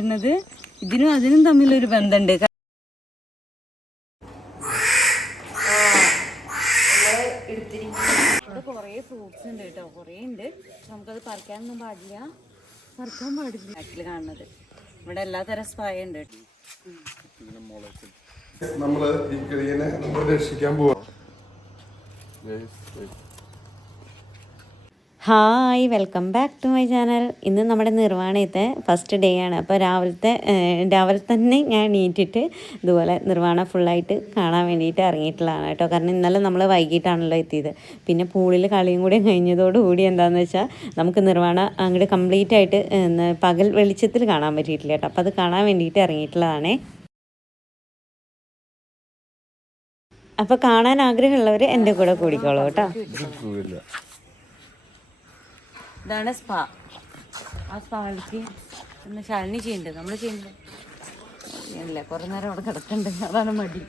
പറയുന്നത് ഇതിനും അതിനും തമ്മിലൊരു ബന്ധമുണ്ട് ഇവിടെ കുറേ ഫ്രൂട്ട്സ് ഉണ്ട് കേട്ടോ. കുറേ ഉണ്ട്. നമുക്കത് പറിക്കാനൊന്നും പാടില്ല. പറിക്കാൻ പാടില്ല. നാട്ടിൽ കാണുന്നത്. ഇവിടെ എല്ലാ തരം സ്പായ ഉണ്ട്. നമ്മൾ ഈ കിളിയെ നമ്മൾ രക്ഷിക്കാൻ പോവാ. Hi welcome back to my channel. ഇന്ന് നമ്മുടെ നിർവാണയത്തെ ഫസ്റ്റ് ഡേ ആണ്. അപ്പോൾ രാവിലത്തെ രാവിലെ തന്നെ ഞാൻ എണീറ്റിട്ട് ഇതുപോലെ നിർവാണ ഫുള്ളായിട്ട് കാണാൻ വേണ്ടിയിട്ട് ഇറങ്ങിയിട്ടുള്ളതാണ് കേട്ടോ. കാരണം ഇന്നലെ നമ്മൾ വൈകിട്ടാണല്ലോ എത്തിയത്. പിന്നെ പൂളിൽ കളിയും കൂടി കഴിഞ്ഞതോടുകൂടി എന്താണെന്ന് വെച്ചാൽ നമുക്ക് നിർവാണ അങ്ങോട്ട് കംപ്ലീറ്റ് ആയിട്ട് പകൽ വെളിച്ചത്തിൽ കാണാൻ പറ്റിയിട്ടില്ല കേട്ടോ. അപ്പോൾ അത് കാണാൻ വേണ്ടിയിട്ട് ഇറങ്ങിയിട്ടുള്ളതാണേ. അപ്പോൾ കാണാൻ ആഗ്രഹമുള്ളവർ എന്റെ കൂടെ കൂടിക്കോളൂ കേട്ടോ. ഇതാണ് സ്പാ. ആ സ്പാളിക്ക് ഒന്ന് ശാലിനി ചെയ്യുന്നുണ്ട്. നമ്മൾ ചെയ്യുന്നുണ്ട് ഇല്ല കുറേ നേരം അവിടെ കിടക്കുന്നുണ്ട് അതാണ് മടി.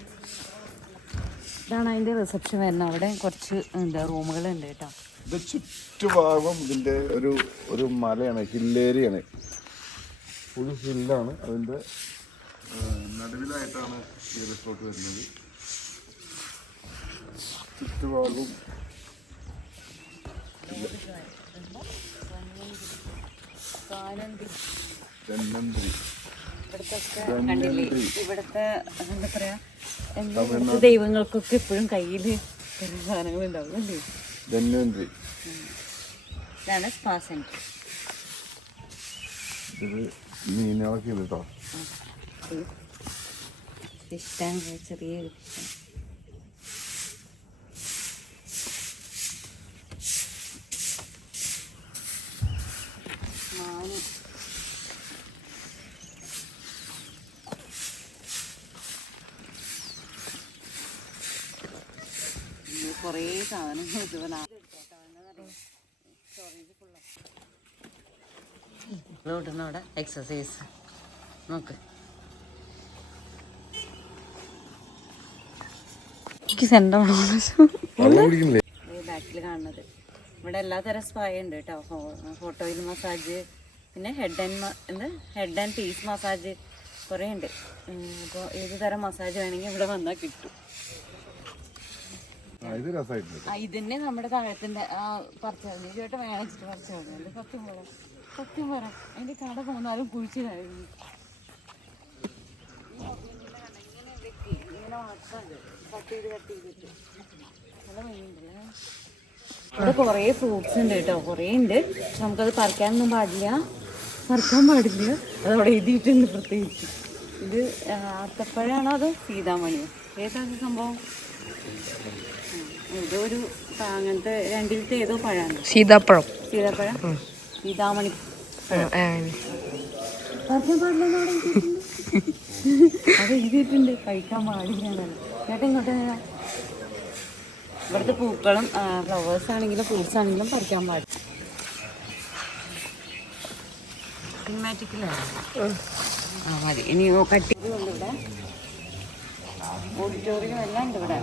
ഇതാണ് അതിന്റെ റിസപ്ഷൻ വരുന്നത്. അവിടെ കുറച്ച് എന്താ റൂമുകളുണ്ട് കേട്ടോ. ഇത് ചുറ്റുഭാഗം ഇതിന്റെ ഒരു ഒരു മലയാണ് ഹില്ലേരിയാണ്. ഒരു ഹില്ലാണ് അതിന്റെ നടുവിലായിട്ടാണ് ഈ റിസോർട്ട് വരുന്നത്. ചുറ്റുഭാഗവും ജന്മന്ത്രി ഇവിടുത്തെ കണ്ടില്ലേ? ഇവിടുത്തെ എന്താ പറയാ എന്താ ദൈവങ്ങൾക്കൊക്കെ എപ്പോഴും കയ്യിൽ സാധനങ്ങൾ ഉണ്ടാവും അല്ലേ? ധന്വന്ത്രി. ഇതാണ് സ്പാ സെന്റർ. ഇത് മീനുകളൊക്കെ കേട്ടോ ചെറിയൊരു ഫിഷ് മാന് ഇന്ന് കുറേ സാധനങ്ങൾ ഇതുപോലെ അവിടെ എക്സസൈസ് നോക്ക്. ബാക്കിൽ കാണുന്നത്. ഇവിടെ എല്ലാ തരം സ്പായ ഉണ്ട് കേട്ടോ. ഫോട്ടോയിൽ മസാജ് പിന്നെ ഹെഡ് ആൻഡ് എന്താ? ഹെഡ് ആൻഡ് ഫേസ് മസാജ് കുറേ ഉണ്ട്. അപ്പോൾ ഏത് തരം മസാജ് വേണമെങ്കിൽ ഇവിടെ വന്നാൽ കിട്ടും. ഇത് രസമായിട്ടുണ്ട് ഇതന്നെ നമ്മുടെ താഴത്തിന്റെ അതിന്റെ കട പോന്നാലും കുഴിച്ചിലായിരുന്നു ഇവിടെ കുറേ ഫ്രൂട്ട്സ് ഉണ്ട് കേട്ടോ. കുറേ ഉണ്ട്. നമുക്കത് പറിക്കാനൊന്നും പാടില്ല. പറിക്കാൻ പാടില്ല. അത് അവിടെ എഴുതിയിട്ടുണ്ട് പ്രത്യേകിച്ച്. ഇത് അത്തപ്പഴാണോ അതോ സീതാമണിയോ? ഏതാണ് സംഭവം. ഇതൊരു അങ്ങനത്തെ രണ്ടിലത്തെ ഏതോ പഴമാണ് സീതാപ്പഴം. സീതാപ്പഴം? സീതാമണി. അത് എഴുതിയിട്ടുണ്ട്. കഴിക്കാൻ പാടില്ല ചേട്ടൻ ഇങ്ങോട്ട് നേരാ ഇവിടുത്തെ പൂക്കളും ഫ്ലവേഴ്സ് ആണെങ്കിലും ഫ്രൂട്ട്സ് ആണെങ്കിലും പറിക്കാൻ പാടില്ല സിനിമാറ്റിക്കിലാണ് ആ മതി. ഇനി കട്ടി ഉണ്ട് ഇവിടെ ഓഡിറ്റോറിയം എല്ലാം ഉണ്ട് ഇവിടെ.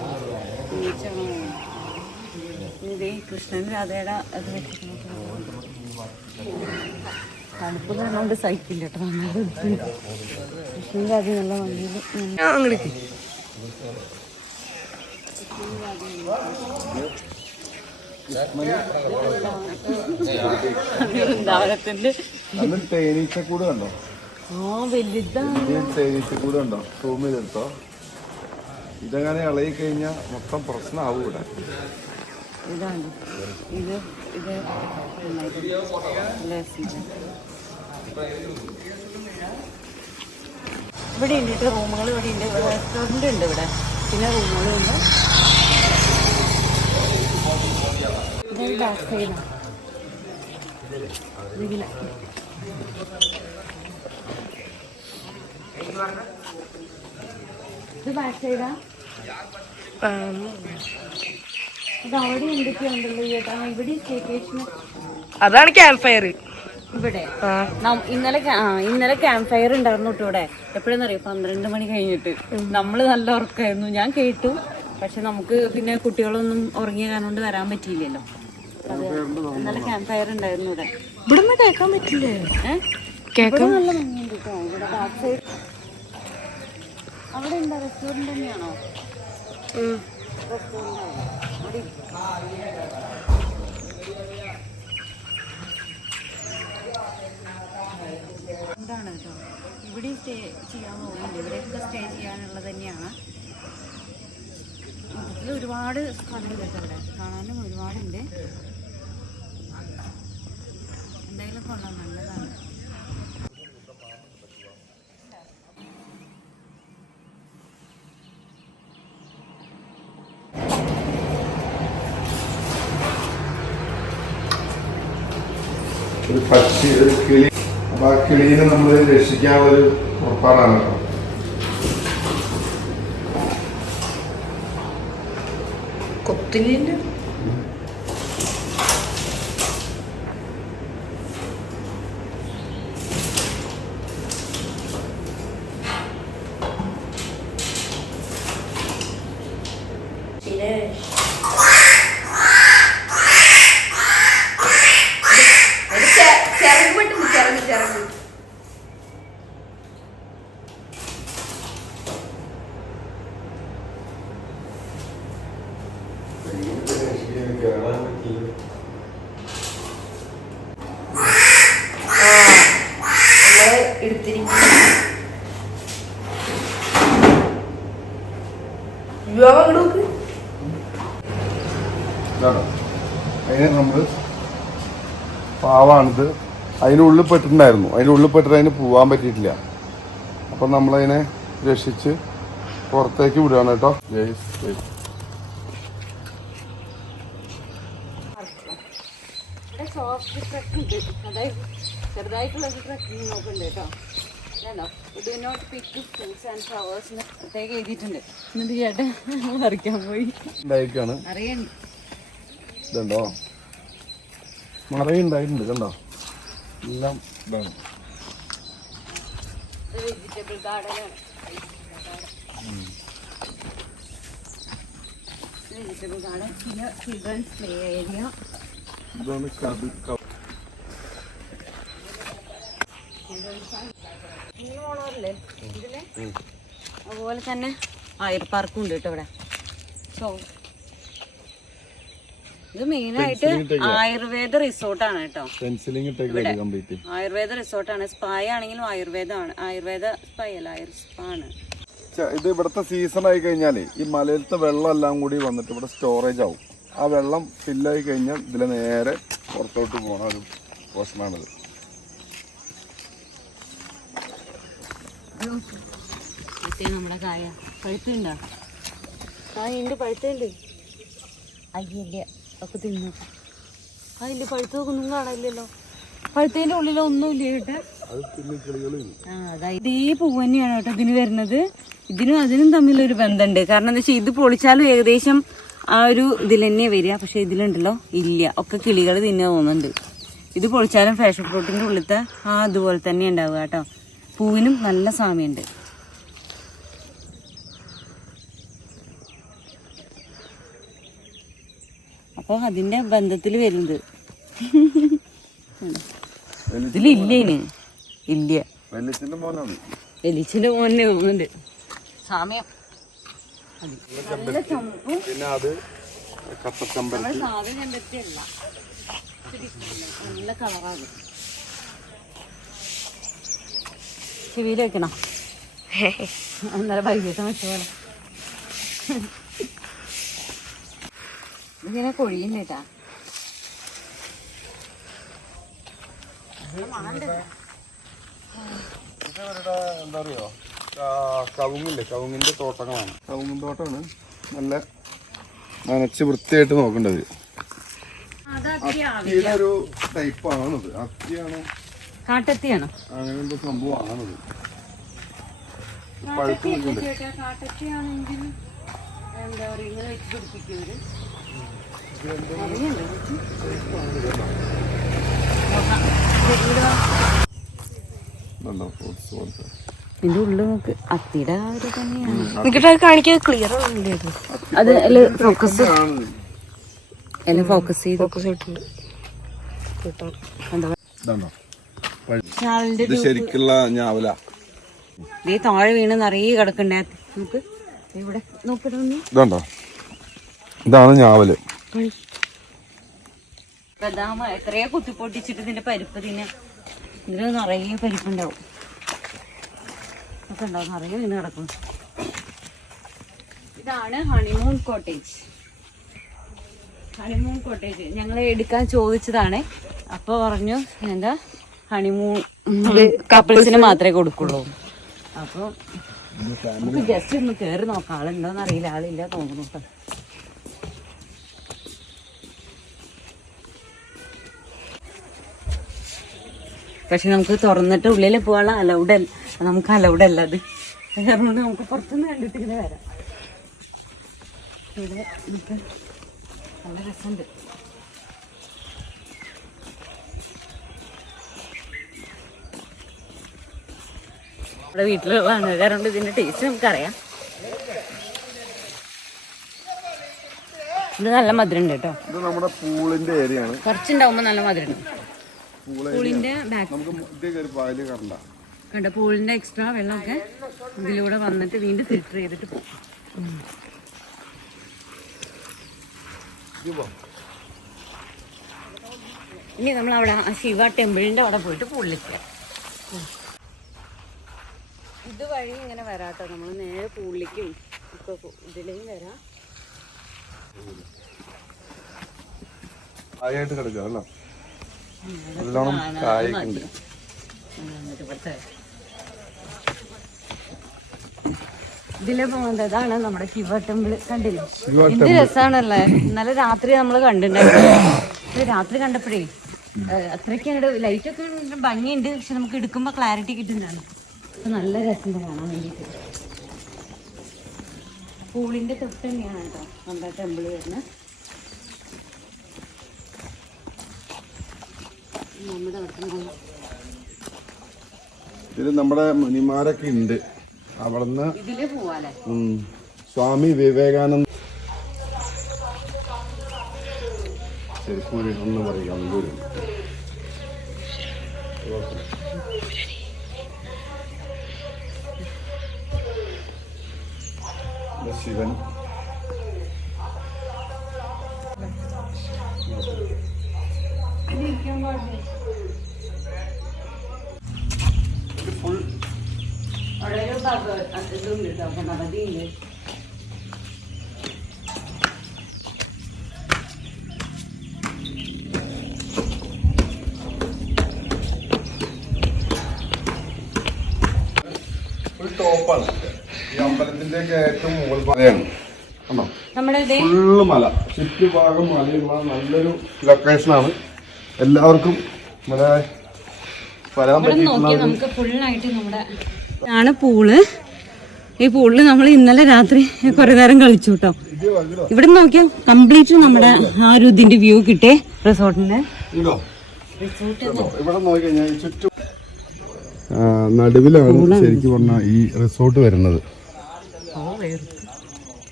ഇതേ കൃഷ്ണൻ രാധയുടെ അത് തണുപ്പ് കാരണം സൈക്കിൾ കേട്ടോ. വന്നത് കൃഷ്ണന്റെ അത് നല്ല അങ്ങോട്ടേക്ക്. വൃന്ദാവനത്തിന്റെ തേനീച്ചക്കൂട് കണ്ടോ? ആ വലുതാണ്. തേനീച്ചക്കൂട് കണ്ടോ? ഇതെങ്ങനെ ഇളകി കഴിഞ്ഞാൽ മൊത്തം പ്രശ്നമാവും ഇവിടെ. ഇതാണ്. ഇത്. ഇവിടെ ഉണ്ട് റൂമുകൾ ഇവിടെ ഉണ്ട്. ഇവിടെ ഉണ്ട് ഇവിടെ. പിന്നെ റൂമുകളുണ്ട് ബാക്ക് സൈഡാണ് ഇത് അതാണ് ക്യാമ്പ് ഫയർ ഇവിടെ? ഇന്നലെ ഇന്നലെ ക്യാമ്പ് ഫയർ ഉണ്ടായിരുന്നു കേട്ടോ ഇവിടെ. അറിയാം പന്ത്രണ്ട് മണി കഴിഞ്ഞിട്ട്. നമ്മൾ നല്ല ഉറക്കമായിരുന്നു ഞാൻ കേട്ടു. പക്ഷെ നമുക്ക് പിന്നെ കുട്ടികളൊന്നും ഉറങ്ങിയ കാരണം കൊണ്ട് വരാൻ പറ്റിയില്ലല്ലോ. ഇന്നലെ ക്യാമ്പ് ഫയർ ഉണ്ടായിരുന്നു ഇവിടെ. ഇവിടെ നിന്ന് കേൾക്കാൻ പറ്റില്ലേ? കേൾക്കാൻ നല്ല മഞ്ഞുണ്ട് കേട്ടോ ഇവിടെ അവിടെ എന്താ? റെസ്റ്റോറന്റ് തന്നെയാണോ. എന്താണ് കേട്ടോ? ഇവിടെ സ്റ്റേ ചെയ്യാൻ പോകുന്നുണ്ട്. ഇവിടെയൊക്കെ സ്റ്റേ ചെയ്യാനുള്ളത് തന്നെയാണ്. ഇതിൽ ഒരുപാട് സ്ഥലമുണ്ട് കേട്ടോ ഇവിടെ. കാണാനും ഒരുപാടുണ്ട്. എന്തായാലും കൊള്ളാം. നല്ലതാണ്. ഒരു പക്ഷി ഒരു കിളി. അപ്പൊ ആ കിളീനെ നമ്മൾ രക്ഷിക്കാനുള്ളൊരു ഒരു പുറപ്പാടാണ് ഇതാണോ അതിന് നമ്മൾ പാവാണിത് അതിനുള്ളിൽ പെട്ടിട്ടുണ്ടായിരുന്നു അതിനുള്ളിൽ പെട്ടിട്ട് അതിന് പോവാൻ പറ്റിയിട്ടില്ല. അപ്പം നമ്മളതിനെ രക്ഷിച്ച് പുറത്തേക്ക് വിടുകയാണ് കേട്ടോ. ജയ് ജയ്സ് സോഫ്റ്റ് ട്രക്ക് ഉണ്ട്. അതായത് ചെറുതായിട്ടുള്ള ഒരു ട്രക്കിംഗ് നോക്കുന്നുണ്ട് കേട്ടോ. വേണ്ടോ do not pick fruits and flowers പ്രത്യേകം എഴുതിയിട്ടുണ്ട്. എന്നിട്ട് ചേട്ടൻ പറിക്കാൻ പോയി. അറിയണ്ട ഇതുണ്ടോ? മറയുണ്ടായിട്ടുണ്ട് കണ്ടോ? എല്ലാം ഇതാണ്. വെജിറ്റബിൾ ഗാർഡനാണ് വെജിറ്റബിൾ ഗാർഡൻ പിന്നെ ചിൽഡ്രൻസ് പ്ലേ ഏരിയ ഇതാണ് കത് ക- നീ പോണോല്ലേ ഇതിൽ അതുപോലെ തന്നെ ആയുർ പാർക്കും ഉണ്ട് കേട്ടോ ഇവിടെ. സോ ഇത് മെയിനായിട്ട് ആയുർവേദ റിസോർട്ടാണ് കേട്ടോ. ആയുർവേദ റിസോർട്ടാണ് സ്പായ ആണെങ്കിലും ആയുർവേദമാണ് ആയുർവേദ സ്പായ അല്ല ആയുർ സ്പാ ആണ്. ഇത് ഇവിടുത്തെ സീസൺ ആയി കഴിഞ്ഞാൽ ഈ മലയിലത്തെ വെള്ളം എല്ലാം കൂടി വന്നിട്ട് ഇവിടെ സ്റ്റോറേജ് ആവും. ആ വെള്ളം ഫില്ലായി കഴിഞ്ഞാൽ ഇതിൽ നേരെ പുറത്തോട്ട് പോകണ ഒരു പോർഷനാണിത് മറ്റേ നമ്മുടെ കായ. പഴുത്തുണ്ടോ? കായ ഉണ്ട് പഴുത്തുണ്ട്. അയ്യല്ല ഒക്കെ തിന്നു. അതിന്റെ പഴുത്തൊക്കെ ഒന്നും കാണാനില്ലല്ലോ കേട്ടെ. അത് പിന്നെ കിളികളും ആ അതായത് ഈ പൂവ് തന്നെയാണ് കേട്ടോ ഇതിന് വരുന്നത്. ഇതിനും അതിനും തമ്മിലൊരു ബന്ധമുണ്ട്. കാരണം എന്താ വെച്ചാൽ ഇത് പൊളിച്ചാലും ഏകദേശം ആ ഒരു ഇതിൽ തന്നെ വരിക. പക്ഷെ ഇതിലുണ്ടല്ലോ ഇല്ല. ഒക്കെ കിളികൾ തിന്നു തോന്നുന്നുണ്ട്. ഇത് പൊളിച്ചാലും ഫാഷൻ ഫ്രൂട്ടിന്റെ ഉള്ളിലത്തെ ആ അതുപോലെ തന്നെ ഉണ്ടാവുക കേട്ടോ. പൂവിനും നല്ല സാമ്യമുണ്ട്. അപ്പോൾ അതിന്റെ ബന്ധത്തിൽ വരുന്നത്. ഇതിലില്ലേന് ഇല്ല. എലിച്ചിന്റെ മോനെ തോന്നുന്നുണ്ട്. സാമ്യം. പിന്നെ അത് കണ്ടെത്തിയല്ല. നല്ല കളറാണ്. ചെവിയിൽ വെക്കണം. അന്നേരം വൈകിട്ട് വെച്ച പോലെ. ഇങ്ങനെ എന്താ അറിയോ കവുങ്ങില്ലേ? കവുങ്ങിന്റെ തോട്ടങ്ങളാണ്. കവുങ്ങിൻ തോട്ടമാണ് നല്ല നനച്ച് വൃത്തിയായിട്ട് നോക്കേണ്ടത്. അത്തിയുടെ ഒരു ടൈപ്പാണത് അത്തിയാണ് കാട്ടത്തിയാണോ. കാട്ടത്തിയാണെങ്കിൽ എന്താ പറയുക ഇങ്ങനെ വെച്ച് ഇതിന്റെ ഉള്ളിൽ നോക്ക്. അത്തിയുടെ ആ ഒരു തന്നെയാണ് നിനക്കിട്ട് കാണിക്കാൻ ക്ലിയർ അത് ഫോക്കസ് ആണ്. എല്ലാം ഫോക്കസ് ചെയ്ത്. ഫോക്കസ് ചെയ്തിട്ടുണ്ട്. എന്താ ഇത് ശരിക്കുള്ള ഞാവല. നീ താഴെ വീണ് നിറയെ കിടക്കണ്ടേ. നമുക്ക് ഇവിടെ ഇതുണ്ടോ? ഇതാണ് ഞാവൽ. എത്രയോ കുത്തിപ്പൊട്ടിച്ചിട്ട് ഇതിന്റെ പരിപ്പ് തിന്നെ. ഇതിന് നിറയെ പരിപ്പുണ്ടാവും. ഒക്കെ ഉണ്ടാവും നിറയെ വീണ് കിടക്കും ഇതാണ് ഹണിമൂൺ കോട്ടേജ് ഹണിമൂൺ കോട്ടേജ് ഞങ്ങൾ എടുക്കാൻ ചോദിച്ചതാണ്. അപ്പൊ പറഞ്ഞു എന്താ? ഹണിമൂൺ കപ്പിൾസിന് മാത്രമേ കൊടുക്കുള്ളൂ. അപ്പൊ നമുക്ക് ജസ്റ്റ് ഒന്ന് കേറി നോക്കാം. ആളുണ്ടോന്ന് അറിയില്ല. ആളില്ല തോന്നുന്നു കേട്ടോ. പക്ഷെ നമുക്ക് തുറന്നിട്ട് ഉള്ളിൽ പോകാനുള്ള അലൗഡ് അല്ല. നമുക്ക് അലൗഡ് അല്ല അത്. കാരണം നമുക്ക് പുറത്തുനിന്ന് കണ്ടിട്ട് ഇങ്ങനെ വരാം. ഇവിടെ നമുക്ക് നല്ല രസമുണ്ട്. നമ്മുടെ വീട്ടിലുള്ളതാണ്. കാരണം ഇതിന്റെ ടേസ്റ്റ് നമുക്കറിയാം. ഇത് നല്ല മധുരം ഉണ്ട് കേട്ടോ. ഇത് നമ്മുടെ പൂളിന്റെ ഏരിയ ആണ് കുറച്ചുണ്ടാവുമ്പോ നല്ല മധുരം പൂളിന്റെ കണ്ട പൂളിന്റെ എക്സ്ട്രാ വെള്ളമൊക്കെ ഇതിലൂടെ വന്നിട്ട് വീണ്ടും ഫിൽറ്റർ ചെയ്തിട്ട് പോകും. ഇനി നമ്മൾ അവിടെ ആ ശിവ ടെമ്പിളിന്റെ അവിടെ പോയിട്ട് പൂളിലെത്തിയാം ഇത് വഴി ഇങ്ങനെ വരാട്ടോ. നമ്മൾ നേരെ പുള്ളിക്കും ഒക്കെ പോ- ഇതിലേയും വരാം. കായായിട്ട് കിടക്കുക നല്ലോണം ഇതിലെ പോകുന്നത് ഇതാണ് നമ്മുടെ ശിവ ടെമ്പിൾ. കണ്ടില്ലേ? എന്ത് രസാണല്ലേ? ഇന്നലെ രാത്രി നമ്മൾ കണ്ടിട്ടുണ്ടായിരുന്നു. രാത്രി കണ്ടപ്പോഴേ അത്രയ്ക്ക് ലൈറ്റ് ഒക്കെ ഭംഗിയുണ്ട്. പക്ഷെ നമുക്ക് എടുക്കുമ്പോ ക്ലാരിറ്റി കിട്ടുന്നതാണ്. അപ്പൊ നല്ല രസം കാണാൻ വേണ്ടിയിട്ട്. പൂളിന്റെ തൊട്ട് തന്നെയാണ് കേട്ടോ നമ്മുടെ ടെമ്പിൾ വരുന്നത്. നമ്മുടെ ഇതിൽ നമ്മുടെ മുനിമാരൊക്കെ ഉണ്ട്. അവിടുന്ന് സ്വാമി വിവേകാനന്ദ ചെരുപ്പൂര് ഒന്ന് പറയാം ദൂരം ശിവൻ. അവിടെ ഒരു ഇതുണ്ട് കേട്ടോ ഗണപതിയുണ്ട്. ഒരു അമ്പലത്തിന്റെ ഏറ്റവും മുകൾ പാതയാണ് കണ്ടോ? ഫുള്ള് മല. ചുറ്റുഭാഗം മലയുള്ള നല്ലൊരു ലൊക്കേഷനാണ് എല്ലാവർക്കും ഇവിടെ വരാൻ പറ്റിയിട്ടുള്ള ആണ് പൂൾ. ഈ പൂളിൽ നമ്മൾ ഇന്നലെ രാത്രി കുറെ നേരം കളിച്ചു കേട്ടോ. ഇവിടെ നോക്കിയാൽ കംപ്ലീറ്റ് നമ്മുടെ ആ ഒരു ഇതിന്റെ വ്യൂ കിട്ടേ റിസോർട്ടിന്റെ നടുവിലാണ് ശരിക്കും പറഞ്ഞ ഈ റിസോർട്ട് വരുന്നത്.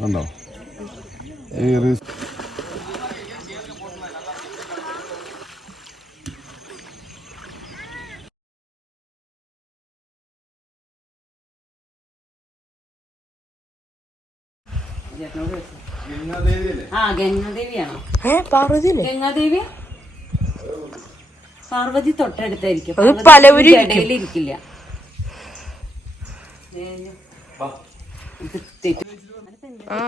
കണ്ടോ? ഈ ആ ഗംഗാദേവിയാണോ? ഗംഗാദേവി പാർവതി തൊട്ടടുത്തായിരിക്കും. ഇടയിലിരിക്കില്ല. ആ.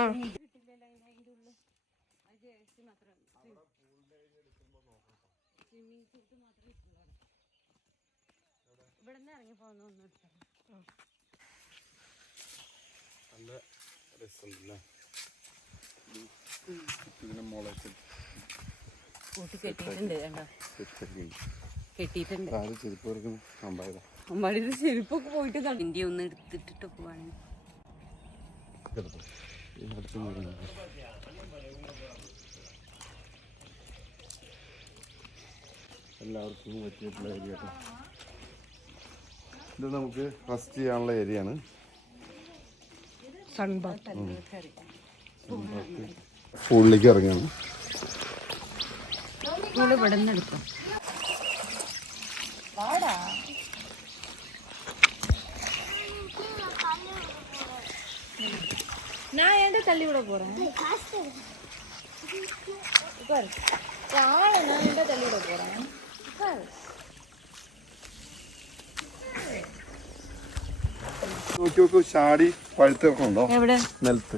കൂട്ടി കെട്ടിയിട്ടുണ്ട് കണ്ടോ കെട്ടിയിട്ടുണ്ട് ആര് ചെരുപ്പ് എടുക്കുന്നു അമ്പായതാ അമ്മാടിയുടെ ചെരുപ്പൊക്കെ പോയിട്ട് ഇന്ത്യ ഒന്ന് എടുത്തിട്ടിട്ട് പോവാണ് എടുത്തു ഈ അടുത്ത് നോക്കുന്നു എല്ലാവർക്കും പറ്റിയിട്ടുള്ള ഏരിയ കേട്ടോ. ഇത് നമുക്ക് റെസ്റ്റ് ചെയ്യാനുള്ള ഏരിയ ആണ് പൂളിലേക്ക് ഇറങ്ങിയാണ് ഇവിടെ നിന്ന് എടുക്കാം நான் ஏன்டா தள்ளி விட போறேன் உட்காரு ஆளை நான் ஏன்டா தள்ளி விட போறேன் உட்காரு നോക്കി നോക്കൂ ചാടി പഴുത്ത് കിടക്കുന്നുണ്ടോ എവിടെ നിലത്ത്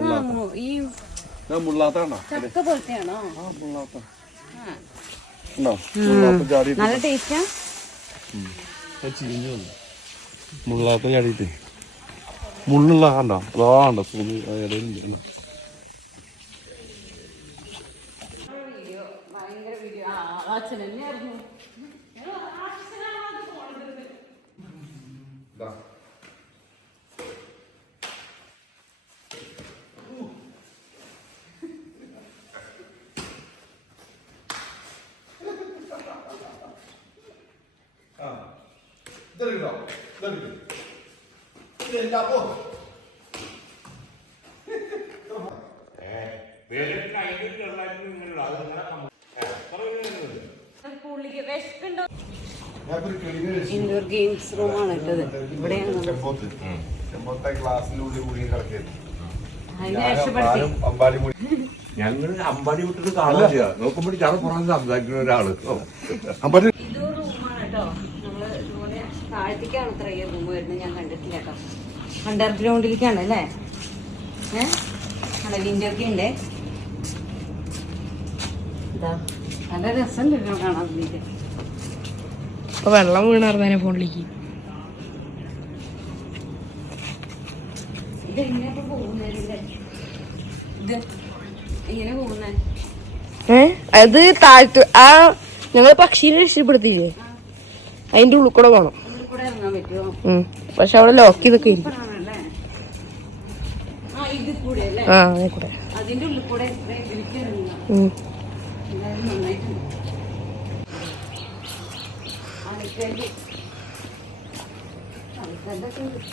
ആ, മു- ഈ ഞാൻ മുള്ളാത്താണോ ചക്ക പോലത്തെയാണോ ആ മുള്ളാത്ത ഉണ്ടോ മുള്ളാത്ത ചാടി നല്ല ടേസ്റ്റാ ചീഞ്ഞു വന്നു മുള്ളാത്ത ചാടിയിട്ട് മുള്ളുള്ള കണ്ടോ? അതാണ് കണ്ടോ? തുണി ഇടയിലുണ്ട് കണ്ടോ അച്ഛൻ തന്നെയായിരുന്നു ഇൻഡോർ ഗെയിംസ് റൂമാണ് ഇട്ടത്. ഇവിടെയാണ് ഞങ്ങൾ അമ്പാടി വിട്ടിട്ട് കാണില്ല നോക്കുമ്പോൾ ചാള പുറത്ത് സംസാരിക്കുന്ന ഒരാൾ. അമ്പാടി ഇത് റൂമാണ് കേട്ടോ. നമ്മൾ ഇതുപോലെ താഴത്തേക്കാണ് ഇത്ര റൂം വരുന്നത് ഞാൻ കണ്ടിട്ടില്ല കേട്ടോ. അണ്ടർ ഗ്രൗണ്ടിലേക്കാണ് അല്ലേ? ഏഹ് അല്ല വിൻഡോ ഒക്കെ ഉണ്ട്. ഇതാ നല്ല രസമുണ്ട് കാണാൻ വേണ്ടിയിട്ട്. വെള്ളം വീണാർന്നെ ഫോണിലേക്ക്. അത് താഴ്ത്തു ആ ഞങ്ങൾ പക്ഷീനെ രക്ഷപ്പെടുത്തിയില്ലേ? അതിന്റെ ഉള്ളിൽ കൂടെ പോണം. പക്ഷെ അവിടെ ലോക്ക് ചെയ്തൊക്കെ ഇരിക്കും ആ അങ്ങനെ കൂടെ അതിന്റെ ഉള്ളിൽ കൂടെ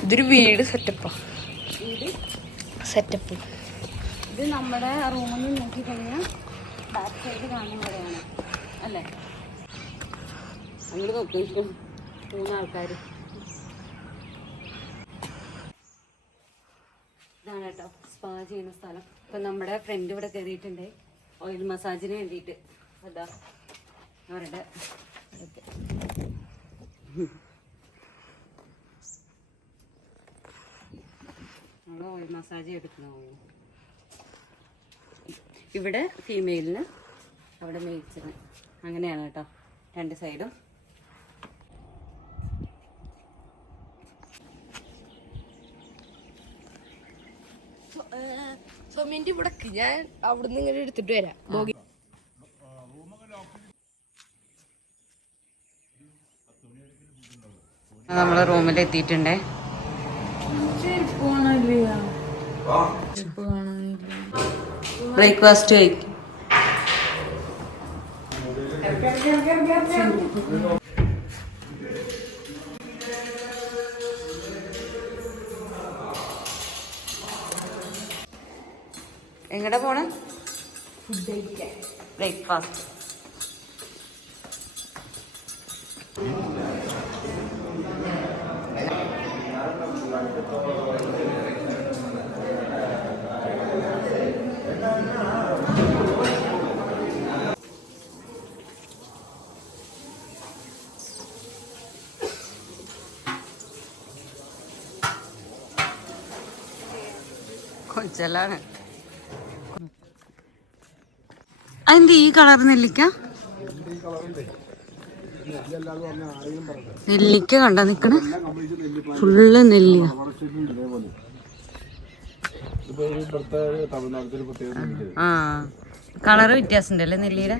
ഇതൊരു വീട് സെറ്റപ്പാ വീട്? സെറ്റപ്പ് ഇത് നമ്മുടെ റൂമിൽ നിന്ന് നോക്കിക്കഴിഞ്ഞാൽ ബാക്ക് സൈഡ് കാണുന്ന പോലെയാണ്. അല്ലേ? നമ്മൾ നോക്കിയിരിക്കും മൂന്നാൾക്കാർ ഇതാണ് കേട്ടോ സ്പാ ചെയ്യുന്ന സ്ഥലം. ഇപ്പൊ നമ്മുടെ ഫ്രണ്ട് ഇവിടെ കയറിയിട്ടുണ്ട് ഓയിൽ മസാജിന് വേണ്ടിയിട്ട്. അതാ. അവരുടെ ഓയിൽ മസാജ് എടുക്കണോ ഇവിടെ ഫീമെയിലിന് അവിടെ മെയിൽസിന് അങ്ങനെയാണ് കേട്ടോ. രണ്ട് സൈഡും സോമിന്റെ ഇവിടെ ഞാൻ അവിടുന്ന് ഇങ്ങനെ എടുത്തിട്ട് വരാം. ബോഗി നമ്മൾ റൂമിൽ എത്തിയിട്ടുണ്ടേ. ബ്രേക്ക്ഫാസ്റ്റ് കഴിക്കും. എങ്ങടെ പോണേ? ബ്രേക്ക്ഫാസ്റ്റ് കൊച്ചലാണ്. അതിന്റെ ഈ കളർ നെല്ലിക്ക? നെല്ലിക്ക കണ്ട നിക്കണ. ഫുള്ള് നെല്ലിയ ആ കളറ് വ്യത്യാസമുണ്ടല്ലേ നെല്ലിയുടെ?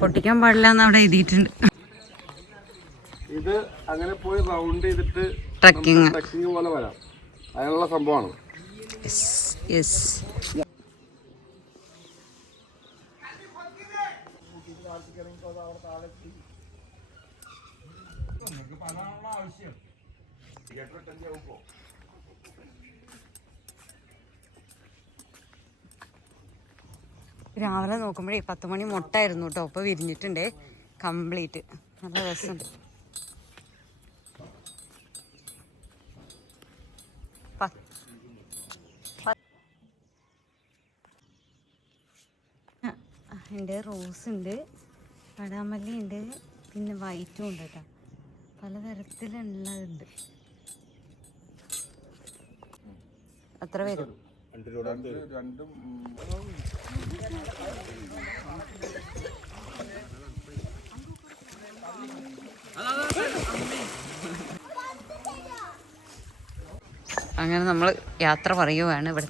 പൊട്ടിക്കാൻ പാടില്ല എന്ന് അവിടെ എഴുതിയിട്ടുണ്ട്. ഇത് അങ്ങനെ പോയി റൗണ്ട് ചെയ്തിട്ട് ട്രക്കിങ് ട്രക്കിംഗ് പോലെ വരാം. അതിനുള്ള സംഭവമാണ്. രാവിലെ നോക്കുമ്പോഴേ പത്ത് മണി മുട്ടായിരുന്നു കേട്ടോ ഇപ്പൊ വിരിഞ്ഞിട്ടുണ്ട്. കംപ്ലീറ്റ്. നല്ല രസമുണ്ട്. ഉണ്ട് റോസ് ഉണ്ട് പടാമല്ലി ഉണ്ട് പിന്നെ വൈറ്റും ഉണ്ട് കേട്ടോ. പലതരത്തിലുള്ളതുണ്ട് അത്ര വരും. രണ്ടും അങ്ങനെ നമ്മൾ യാത്ര പറയുകയാണ് ഇവിടെ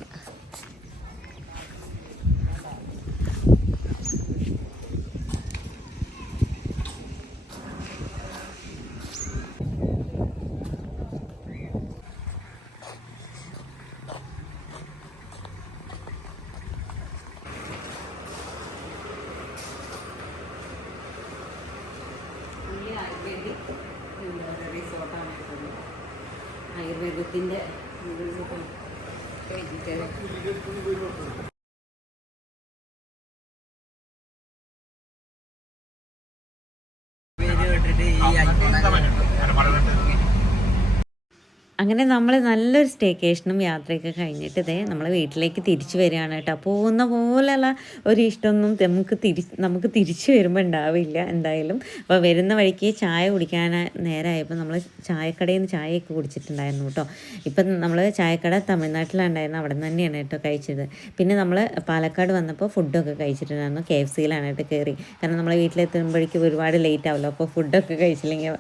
അങ്ങനെ നമ്മൾ നല്ലൊരു സ്റ്റേക്കേഷനും യാത്രയൊക്കെ കഴിഞ്ഞിട്ട് ഇതേ നമ്മൾ വീട്ടിലേക്ക് തിരിച്ചു വരികയാണ് കേട്ടോ. പോകുന്ന പോലെയുള്ള ഒരു ഇഷ്ടമൊന്നും നമുക്ക് തിരി നമുക്ക് തിരിച്ചു വരുമ്പോൾ ഉണ്ടാവില്ല എന്തായാലും. അപ്പോൾ വരുന്ന വഴിക്ക് ചായ കുടിക്കാൻ നേരമായപ്പോൾ നമ്മൾ ചായക്കടയിൽ നിന്ന് ചായയൊക്കെ കുടിച്ചിട്ടുണ്ടായിരുന്നു കേട്ടോ. ഇപ്പം നമ്മൾ ചായക്കട തമിഴ്നാട്ടിലുണ്ടായിരുന്നു അവിടെ നിന്ന് തന്നെയാണ് കേട്ടോ കഴിച്ചത്. പിന്നെ നമ്മൾ പാലക്കാട് വന്നപ്പോൾ ഫുഡൊക്കെ കഴിച്ചിട്ടുണ്ടായിരുന്നു. കെ എഫ് സിയിലാണ് കേട്ടോ കയറി കാരണം നമ്മൾ വീട്ടിലെത്തുമ്പോഴേക്കും ഒരുപാട് ലേറ്റ് ആവുമല്ലോ അപ്പോൾ ഫുഡൊക്കെ കഴിച്ചില്ലെങ്കിൽ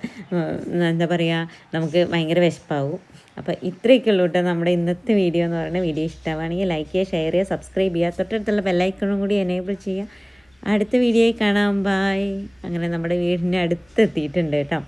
എന്താ പറയുക നമുക്ക് ഭയങ്കര വിശപ്പാവും. അപ്പോൾ ഇത്രയൊക്കെ ഉള്ളൂ കേട്ടോ നമ്മുടെ ഇന്നത്തെ വീഡിയോ എന്ന് പറയുന്നത്. വീഡിയോ ഇഷ്ടമാണെങ്കിൽ ലൈക്ക് ചെയ്യുക ഷെയർ ചെയ്യുക സബ്സ്ക്രൈബ് ചെയ്യുക. തൊട്ടടുത്തുള്ള ബെല്ലൈക്കണും കൂടി എനേബിൾ ചെയ്യുക. അടുത്ത വീഡിയോയിൽ കാണാം. ബായ് അങ്ങനെ നമ്മുടെ വീടിന്റെ അടുത്ത് എത്തിയിട്ടുണ്ട് കേട്ടോ.